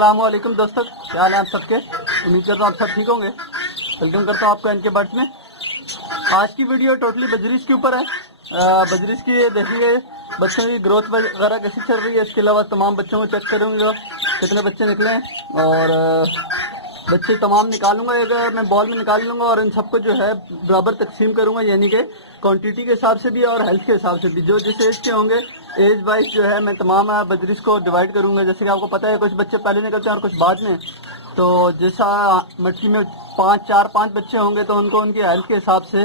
अस्सलामुअलैकुम दोस्तों, क्या हाल है आप सबके। उम्मीद करता हूँ आप सब ठीक होंगे। वेलकम करता हूँ आपको इनके बर्ड्स में। आज की वीडियो टोटली बजरीश के ऊपर है। बजरीश की देखेंगे बच्चों की ग्रोथ वगैरह कैसी चल रही है। इसके अलावा तमाम बच्चों को चेक करूँगा कितने बच्चे निकले हैं और बच्चे तमाम निकालूंगा। एक मैं बॉल में निकाल लूँगा और इन सबको जो है बराबर तकसीम करूँगा, यानी कि क्वांटिटी के हिसाब से भी और हेल्थ के हिसाब से भी। जो जिस एज के होंगे एज वाइज जो है मैं तमाम बजरीश को डिवाइड करूँगा। जैसे कि आपको पता है कुछ बच्चे पहले निकलते हैं और कुछ बाद में। तो जैसा मछली में 5 बच्चे होंगे तो उनको उनकी हेल्थ के हिसाब से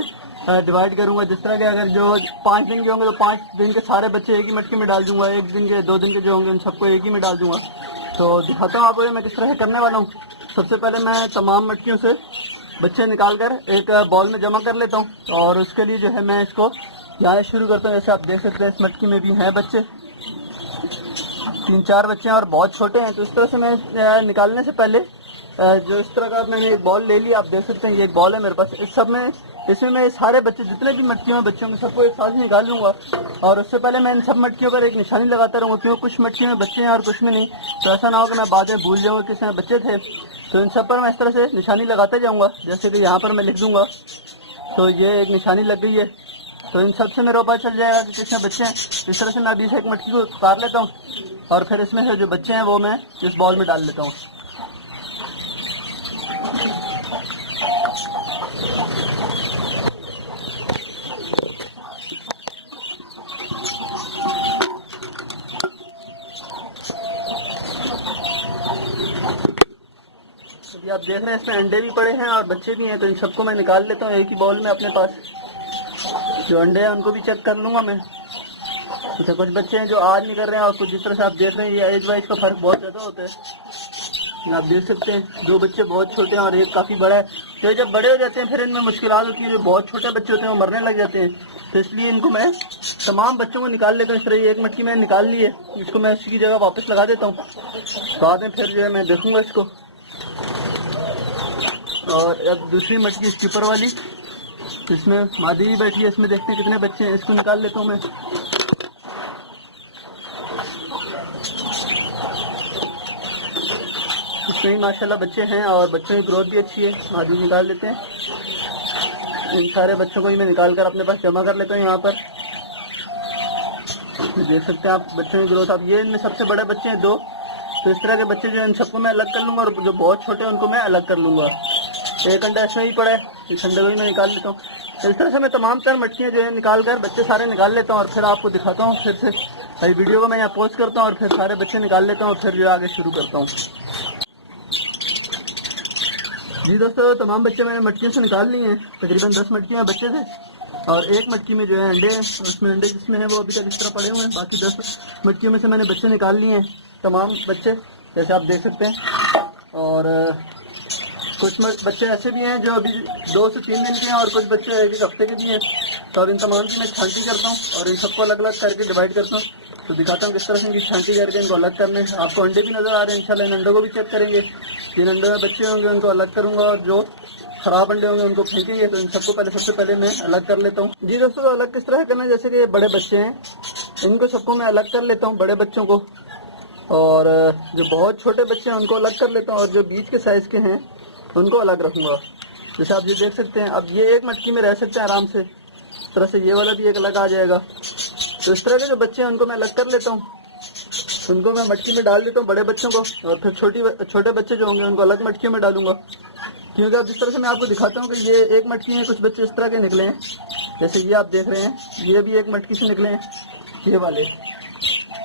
डिवाइड करूँगा। जिस तरह के अगर जो 5 दिन के होंगे तो 5 दिन के सारे बच्चे एक ही मटकी में डाल दूँगा। 1 दिन के 2 दिन के जो होंगे उन सबको एक ही में डाल दूँगा। तो दिखाता हूँ आपको मैं किस तरह करने वाला हूँ। सबसे पहले मैं तमाम मटकियों से बच्चे निकाल कर एक बॉल में जमा कर लेता हूँ और उसके लिए जो है मैं इसको यहाँ शुरू करता हूँ। जैसे आप देख सकते हैं इस मटकी में भी हैं बच्चे, 3-4 बच्चे हैं और बहुत छोटे हैं। तो इस तरह से मैं निकालने से पहले जो इस तरह का मैंने एक बॉल ले लिया, आप देख सकते हैं ये एक बॉल है मेरे पास। इस सब में इसमें मैं सारे बच्चे जितने भी मटकियों में बच्चे होंगे सबको एक साथ ही निकाल लूँगा। और उससे पहले मैं इन सब मटकियों पर एक निशानी लगाता रहूँगा, क्योंकि कुछ मटकियों में बच्चे हैं और कुछ में नहीं। तो ऐसा ना हो कि मैं बाद में भूल जाऊँगा किसमें बच्चे थे। तो इन सब पर मैं इस तरह से निशानी लगाते जाऊँगा। जैसे कि यहाँ पर मैं लिख दूँगा तो ये एक निशानी लग गई है। तो इन सब से मेरा पता चल जाएगा कि किसमें बच्चे हैं। इस तरह से मैं अभी से एक मटकी को उतार लेता हूँ और फिर इसमें से जो बच्चे हैं वो मैं इस बॉल में डाल लेता हूँ। अभी आप देख रहे हैं इसमें अंडे भी पड़े हैं और बच्चे भी हैं। तो इन सबको मैं निकाल लेता हूँ एक ही बॉल में अपने पास। जो अंडे हैं उनको भी चेक कर लूँगा मैं। तो कुछ बच्चे हैं जो आज नहीं कर रहे हैं और कुछ जिस तरह से आप देख रहे हैं ये एज वाइज का फ़र्क बहुत ज़्यादा होता है। आप देख सकते हैं 2 बच्चे बहुत छोटे हैं और एक काफ़ी बड़ा है। तो जब बड़े हो जाते हैं फिर इनमें मुश्किलात होती है। जो बहुत छोटे बच्चे होते हैं वो मरने लग जाते हैं। तो इसलिए इनको मैं तमाम बच्चों को निकाल लेता हूँ। इस तरह एक मटकी मैंने निकाल ली है, इसको मैं उसी की जगह वापस लगा देता हूँ। बाद में फिर जो है मैं देखूँगा इसको। और अब दूसरी मटकी इसके ऊपर वाली, इसमें मादी भी बैठी है, इसमें देखते हैं कितने बच्चे हैं। इसको निकाल लेता हूँ मैं। इसमें माशाल्लाह बच्चे हैं और बच्चों की ग्रोथ भी अच्छी है। मादी निकाल लेते हैं। इन सारे बच्चों को ही मैं निकाल कर अपने पास जमा कर लेता हूँ यहाँ पर। देख सकते हैं आप बच्चों की ग्रोथ। अब ये इनमें सबसे बड़े बच्चे हैं 2। तो इस तरह के बच्चे जो इन सबको मैं अलग कर लूँगा और जो बहुत छोटे हैं उनको मैं अलग कर लूँगा। एक अंडा इसमें ही पड़ा है, इस अंडे को ही मैं निकाल लेता हूँ। इस तरह से मैं तमाम तर मटकियाँ जो है निकाल कर बच्चे सारे निकाल लेता हूँ और फिर आपको दिखाता हूँ। फिर से इस वीडियो को मैं यहाँ पोस्ट करता हूँ और फिर सारे बच्चे निकाल लेता हूँ और फिर जो आगे शुरू करता हूँ। जी दोस्तों, तमाम बच्चे मैंने मटकियों से निकाल लिए हैं। तकरीबन 10 मटकियाँ बच्चे थे और एक मटकी में जो है अंडे हैं। उसमें अंडे जिसमें हैं वो अभी तक इस तरह पड़े हुए हैं। बाकी 10 मटकियों में से मैंने बच्चे निकाल लिए हैं, तमाम बच्चे जैसे आप देख सकते हैं। और कुछ बच्चे ऐसे भी हैं जो अभी 2 से 3 दिन के हैं और कुछ बच्चे 1 हफ्ते के भी हैं। तो अब इन तमाम की मैं छांटी करता हूँ और इन सबको अलग अलग करके डिवाइड करता हूँ। तो दिखाता हूँ किस तरह से इनकी छांटी करके इनको अलग करने। आपको अंडे भी नज़र आ रहे हैं। इंशाल्लाह इन अंडों को भी चेक करेंगे। 3 अंडों में बच्चे होंगे उनको अलग करूँगा और जो ख़राब अंडे होंगे उनको फेंकेंगे। तो इन सबको सबसे पहले मैं अलग कर लेता हूँ। जी दोस्तों, तो अलग किस तरह करना, जैसे कि ये बड़े बच्चे हैं इनको सबको मैं अलग कर लेता हूँ, बड़े बच्चों को। और जो बहुत छोटे बच्चे हैं उनको अलग कर लेता हूँ और जो बीच के साइज़ के हैं उनको अलग रखूँगा। जैसे आप ये देख सकते हैं, अब ये एक मटकी में रह सकते हैं आराम से। इस तरह से ये वाला भी एक अलग आ जाएगा। तो इस तरह के जो बच्चे हैं उनको मैं अलग कर लेता हूँ। उनको मैं मटकी में डाल देता हूँ बड़े बच्चों को और फिर छोटे बच्चे जो होंगे उनको अलग मटकियों में डालूंगा। क्योंकि अब जिस तरह से मैं आपको दिखाता हूँ कि ये एक मटकी में कुछ बच्चे इस तरह के निकले हैं। जैसे ये आप देख रहे हैं, ये भी एक मटकी से निकले हैं, ये वाले।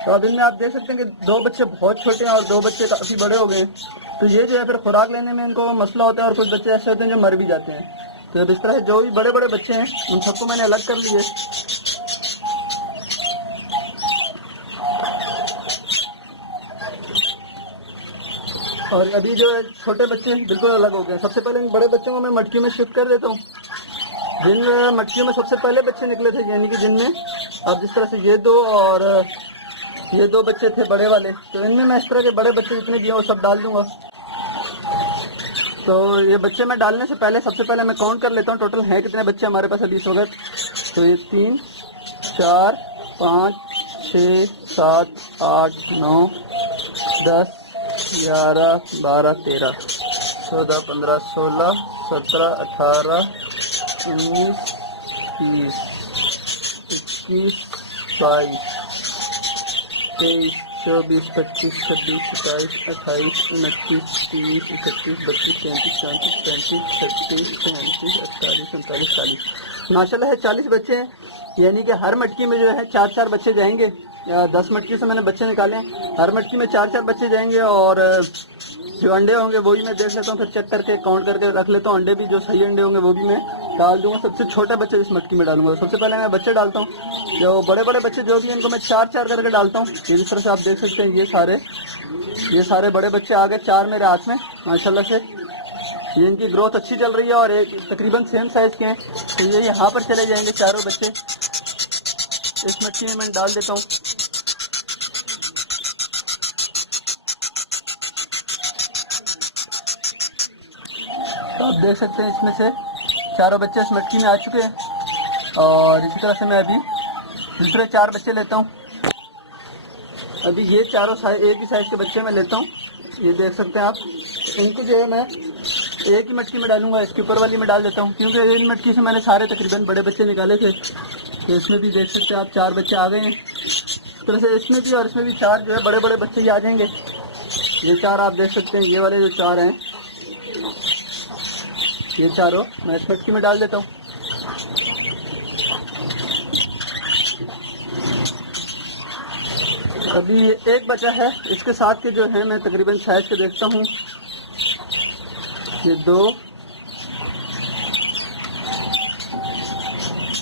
तो अब इनमें आप देख सकते हैं कि 2 बच्चे बहुत छोटे हैं और 2 बच्चे काफ़ी बड़े हो गए हैं। तो ये जो है फिर खुराक लेने में इनको मसला होता है और कुछ बच्चे ऐसे होते हैं जो मर भी जाते हैं। तो अब इस तरह से जो भी बड़े बड़े बच्चे हैं उन सबको मैंने अलग कर लिए। और अभी जो है छोटे बच्चे बिल्कुल अलग हो गए। सबसे पहले इन बड़े बच्चों को मैं मटकी में शिफ्ट कर देता हूँ। जिन मटकियों में सबसे पहले बच्चे निकले थे, यानी कि जिनमें अब जिस तरह से ये 2 और ये 2 बच्चे थे बड़े वाले, तो इनमें मैं इस तरह के बड़े बच्चे जितने भी हैं वो सब डाल दूंगा। तो ये बच्चे मैं डालने से पहले सबसे पहले मैं काउंट कर लेता हूँ टोटल हैं कितने बच्चे हमारे पास अभी इस वक्त। तो ये 3, 4, 5, 6, 7, 8, 9, 10, 11, 12, 13, 14, 15, 16, 17, 18, 19, 20, 21, 22, 23, 24, 25, 26, 27, 28, 29, 30, 31, 32, 33, 34, 35, 36, 37, 38, 39, 40 माशाल्लाह है 40 बच्चे हैं। यानी कि हर मटकी में जो है 4-4 बच्चे जाएंगे। 10 मटकी से मैंने बच्चे निकाले हैं, हर मटकी में 4-4 बच्चे जाएंगे। और जो अंडे होंगे वही मैं देख लेता हूँ, फिर चेक करके काउंट करके रख लेता हूँ। अंडे भी जो सही अंडे होंगे वो भी मैं डाल दूंगा। सबसे छोटे बच्चे इस मटकी में डालूंगा। सबसे पहले मैं बच्चे डालता हूँ, जो बड़े बड़े बच्चे जो भी इनको मैं 4-4 करके डालता हूँ। इस तरह से आप देख सकते हैं ये सारे बड़े बच्चे आ गए 4 मेरे हाथ में माशाल्लाह से। ये इनकी ग्रोथ अच्छी चल रही है और एक तकरीबन सेम साइज़ के हैं, तो ये यहाँ पर चले जाएंगे चारों बच्चे। इस मटकी में मैं डाल देता हूँ। तो आप देख सकते हैं इसमें से चारों बच्चे इस मटकी में आ चुके हैं। और इसी तरह से मैं अभी दूसरे 4 बच्चे लेता हूँ। अभी ये चारों एक ही साइज़ के बच्चे मैं लेता हूँ, ये देख सकते हैं आप। इनको जो है मैं एक ही मटकी में डालूंगा, इसके ऊपर वाली में डाल देता हूँ, क्योंकि इन मटकी से मैंने सारे तकरीबन बड़े बच्चे निकाले थे। तो इसमें भी देख सकते हैं आप 4 बच्चे आ गए हैं। इस तरह से इसमें भी और इसमें भी 4 जो है बड़े बड़े बच्चे ही आ जाएंगे। ये 4 आप देख सकते हैं, ये वाले जो 4 हैं ये चारों मैं इस मटकी में डाल देता हूँ। अभी एक बचा है, इसके साथ के जो है मैं तकरीबन साइज के देखता हूँ। ये 2,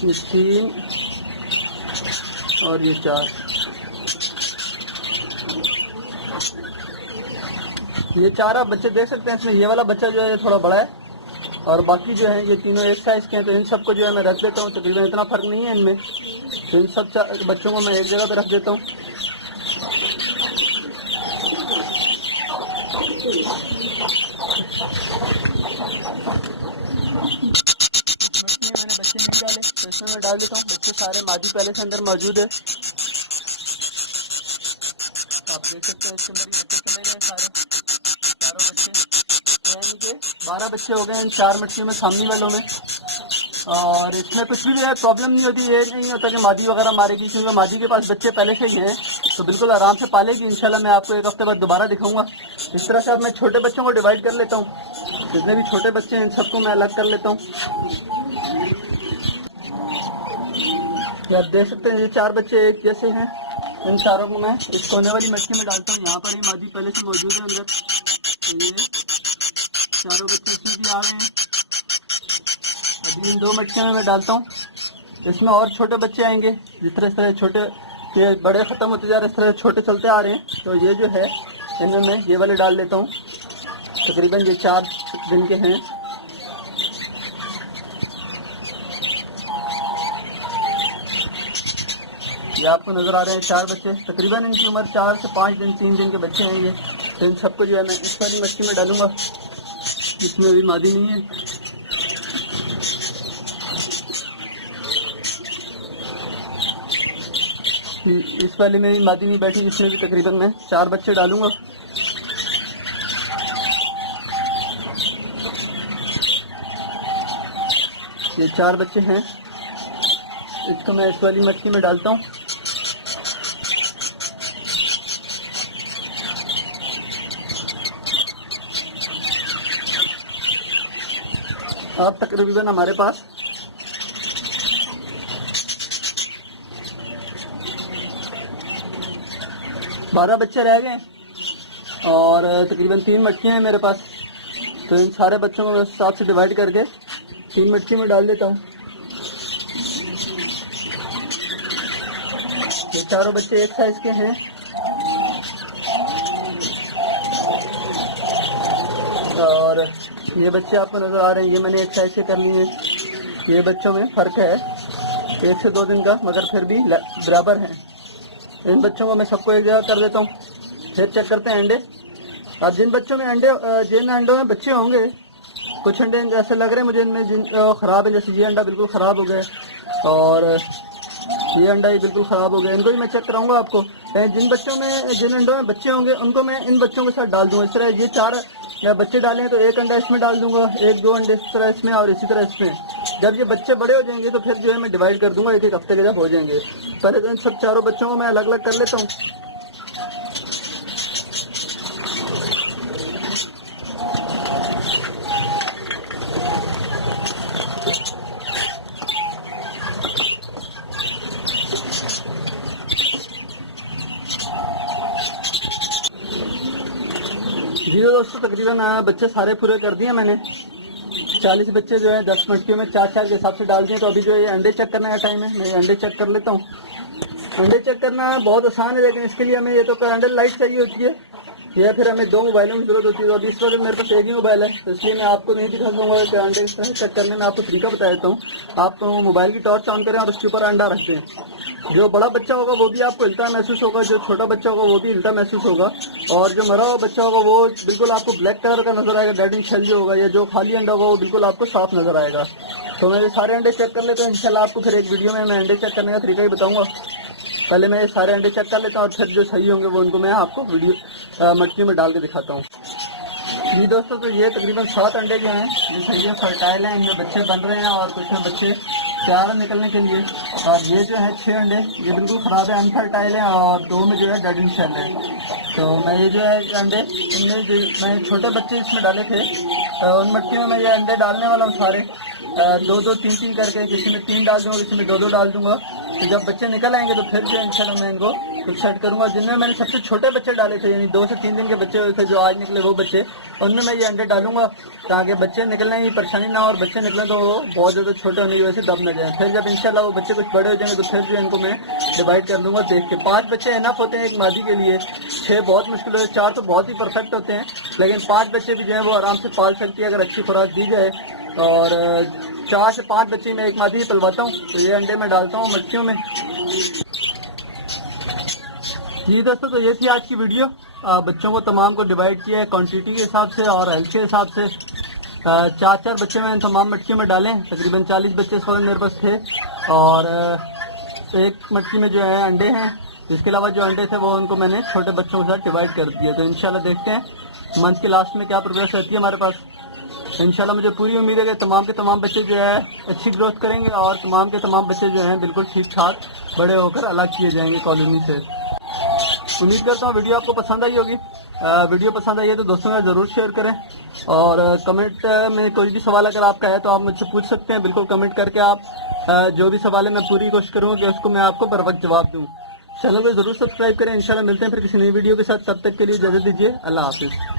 ये 3 और ये 4। ये 4 आप बच्चे देख सकते हैं। इसमें ये वाला बच्चा जो है ये थोड़ा बड़ा है और बाकी जो है ये तीनों एक साइज़ के हैं। तो इन सबको जो है मैं रख देता हूँ, तकरीबन इतना फ़र्क नहीं है इनमें। तो इन सब बच्चों को मैं एक जगह पे रख देता हूँ। मैंने बच्चे नहीं डाले तो इसमें मैं डाल देता हूँ। बच्चे सारे मादी पहले से अंदर मौजूद है। आप देख सकते हैं इसके मेरे बच्चे चले गए चारों बच्चे। यानी कि 12 बच्चे हो गए इन 4 मटकियों में, सामने वालों में। और इसमें कुछ भी प्रॉब्लम नहीं होती। ये नहीं होता कि मादी वगैरह मारेगी, क्योंकि मादी के पास बच्चे पहले से ही हैं, तो बिल्कुल आराम से पालेगी। इंशाल्लाह मैं आपको एक हफ्ते बाद दोबारा दिखाऊंगा। इस तरह से अब मैं छोटे बच्चों को डिवाइड कर लेता हूँ। जितने भी छोटे बच्चे हैं इन सबको मैं अलग कर लेता हूँ। आप देख सकते हैं ये 4 बच्चे एक जैसे हैं। इन चारों को मैं इस कोने वाली मटकी में डालता हूँ। यहाँ पर ही मादी पहले से मौजूद है अंदर। तो ये चारों बच्चे इसमें भी आ रहे हैं। अभी इन 2 मटकियों में मैं डालता हूँ। इसमें और छोटे बच्चे आएंगे। जिस तरह छोटे ये बड़े ख़त्म होते जा रहे हैं, इस तरह छोटे चलते आ रहे हैं। तो ये जो है इनमें मैं ये वाले डाल देता हूँ। तकरीबन ये 4 दिन के हैं। ये आपको नज़र आ रहे हैं 4 बच्चे। तकरीबन इनकी उम्र 4 से 5 दिन 3 दिन के बच्चे हैं ये। तो इन सबको जो है मैं इस वाली मटकी में डालूंगा, इसमें अभी मादी नहीं है। इस वाले में भी मादी नहीं बैठी, इसमें भी तकरीबन मैं 4 बच्चे डालूंगा। ये 4 बच्चे हैं, इसको मैं इस वाली मटकी में डालता हूँ। अब तकरीबन हमारे पास 12 बच्चे रह गए और तकरीबन 3 मटकियाँ हैं मेरे पास। तो इन सारे बच्चों को मैं उस हिसाब से डिवाइड करके 3 मटकी में डाल देता हूँ। ये चारों बच्चे एक साइज के हैं और ये बच्चे आपको नज़र आ रहे हैं, ये मैंने एक साइज के कर लिए हैं। ये बच्चों में फ़र्क है 1 से 2 दिन का, मगर फिर भी बराबर हैं। इन बच्चों को मैं सबको एक जगह कर देता हूँ। फिर चेक करते हैं अंडे। अब जिन बच्चों में जिन अंडों में बच्चे होंगे, कुछ अंडे ऐसे लग रहे हैं मुझे इनमें ख़राब है। जैसे ये अंडा बिल्कुल ख़राब हो गया और ये अंडा ही बिल्कुल ख़राब हो गया, इनको भी मैं चेक कराऊंगा आपको। जिन बच्चों में, जिन अंडों में बच्चे होंगे उनको मैं इन बच्चों के साथ डाल दूंगा। इस तरह ये 4 बच्चे डाले हैं तो एक अंडा इसमें डाल दूंगा, 1-2 अंडे इस तरह इसमें और इसी तरह इसमें। जब ये बच्चे बड़े हो जाएंगे तो फिर जो है मैं डिवाइड कर दूंगा, 1-1 हफ्ते के जब हो जाएंगे। पहले तो इन सब चारों बच्चों को मैं अलग अलग कर लेता हूँ। जी दोस्तों, तकरीबन बच्चे सारे पूरे कर दिए मैंने। 40 बच्चे जो है 10 मटकियों में 4-4 के हिसाब से डाल दिए। तो अभी जो है अंडे चेक करने का टाइम है, मैं अंडे चेक कर लेता हूँ। अंडे चेक करना बहुत आसान है, लेकिन इसके लिए हमें ये तो कैंडल लाइट चाहिए होती है या फिर हमें 2 मोबाइलों की जरूरत होती है। अभी इस वक्त मेरे पास एक ही मोबाइल है, तो इसलिए मैं आपको नहीं दिखा सकूँगा कि अंडे इस तरह चेक करने में। आपको तरीका बता देता हूँ। आप तो मोबाइल की टॉर्च ऑन करें और उसके ऊपर अंडा रखते हैं। जो बड़ा बच्चा होगा वो भी आपको हिलता महसूस होगा, जो छोटा बच्चा होगा वो भी हिलता महसूस होगा, और जो मरा हुआ बच्चा होगा वो बिल्कुल आपको ब्लैक कलर का नजर आएगा, डेड शेल जो होगा, या जो खाली अंडा होगा वो बिल्कुल आपको साफ नजर आएगा। तो मैं ये सारे अंडे चेक कर लेता हूँ। इंशाल्लाह आपको फिर एक वीडियो में मैं अंडे चेक करने का तरीका ही बताऊंगा। पहले मैं ये सारे अंडे चेक कर लेता हूँ और फिर जो सही होंगे वो उनको मैं आपको वीडियो मटकी में डाल के दिखाता हूँ। जी दोस्तों, तो ये तकरीबन 7 अंडे जो हैं ये सही है, फर्टाइल हैं, इनमें बच्चे बन रहे हैं और कुछ में बच्चे तैयार हैं निकलने के लिए। और ये जो है 6 अंडे ये बिल्कुल ख़राब है, अनफर्टाइल हैं, और 2 में जो है डेड इन शेल है। तो मैं ये जो है अंडे, इनमें जो मैं छोटे बच्चे इसमें डाले थे, उन मटकियों में ये अंडे डालने वाला हूँ सारे, 2-2, 3-3 करके। किसी में 3 डाल दूँगा, किसी में 2-2 डाल दूँगा। तो जब बच्चे निकल आएंगे तो फिर जो इंशाल्लाह मैं इनको कुछ सेट करूँगा। जिनमें मैंने सबसे छोटे बच्चे डाले थे, यानी 2 से 3 दिन के बच्चे हुए थे जो आज निकले, वो बच्चे, उनमें मैं ये अंडे डालूंगा ताकि बच्चे निकलने की परेशानी ना हो, और बच्चे निकले तो वो बहुत ज़्यादा छोटे होने की वजह से दब न जाए। फिर जब इंशाल्लाह वो बच्चे कुछ बड़े हो जाएंगे तो फिर जो इनको मैं डिवाइड कर दूंगा देख के। 5 बच्चे इनफ होते हैं एक मादी के लिए, 6 बहुत मुश्किल होते हैं, 4 तो बहुत ही परफेक्ट होते हैं, लेकिन 5 बच्चे भी जो है वो आराम से पाल सकती है अगर अच्छी खुराक दी जाए। और 4 से 5 बच्चे मैं एक मादी ही पलवाता हूँ। तो ये अंडे मैं डालता हूँ मटकियों में। जी दोस्तों, तो ये थी आज की वीडियो। बच्चों को तमाम को डिवाइड किया है क्वांटिटी के हिसाब से और हेल्थ के हिसाब से। 4-4 बच्चे मैंने तमाम मटकियों में डाले। तकरीबन 40 बच्चे इस वक्त मेरे पास थे, और एक मटकी में जो है अंडे हैं। इसके अलावा जो अंडे थे वो उनको मैंने छोटे बच्चों के साथ डिवाइड कर दिया। तो इंशाल्लाह देखते हैं मंथ के लास्ट में क्या प्रोग्रेस रहती है हमारे पास। इंशाल्लाह मुझे पूरी उम्मीद है कि तमाम के तमाम बच्चे जो है अच्छी ग्रोथ करेंगे और तमाम के तमाम बच्चे जो हैं बिल्कुल ठीक ठाक बड़े होकर अलग किए जाएंगे कॉलोनी से। उम्मीद करता हूँ वीडियो आपको पसंद आई होगी। वीडियो पसंद आई है तो दोस्तों का ज़रूर शेयर करें, और कमेंट में कोई भी सवाल अगर आपका है तो आप मुझसे पूछ सकते हैं। बिल्कुल कमेंट करके आप जो भी सवाल है मैं पूरी कोशिश करूँगा कि उसको मैं आपको बर वक्त जवाब दूँ। चैनल को ज़रूर सब्सक्राइब करें। इंशाल्लाह मिलते हैं फिर किसी नई वीडियो के साथ। तब तक के लिए इजाज़त दीजिए। अल्लाह हाफिज़।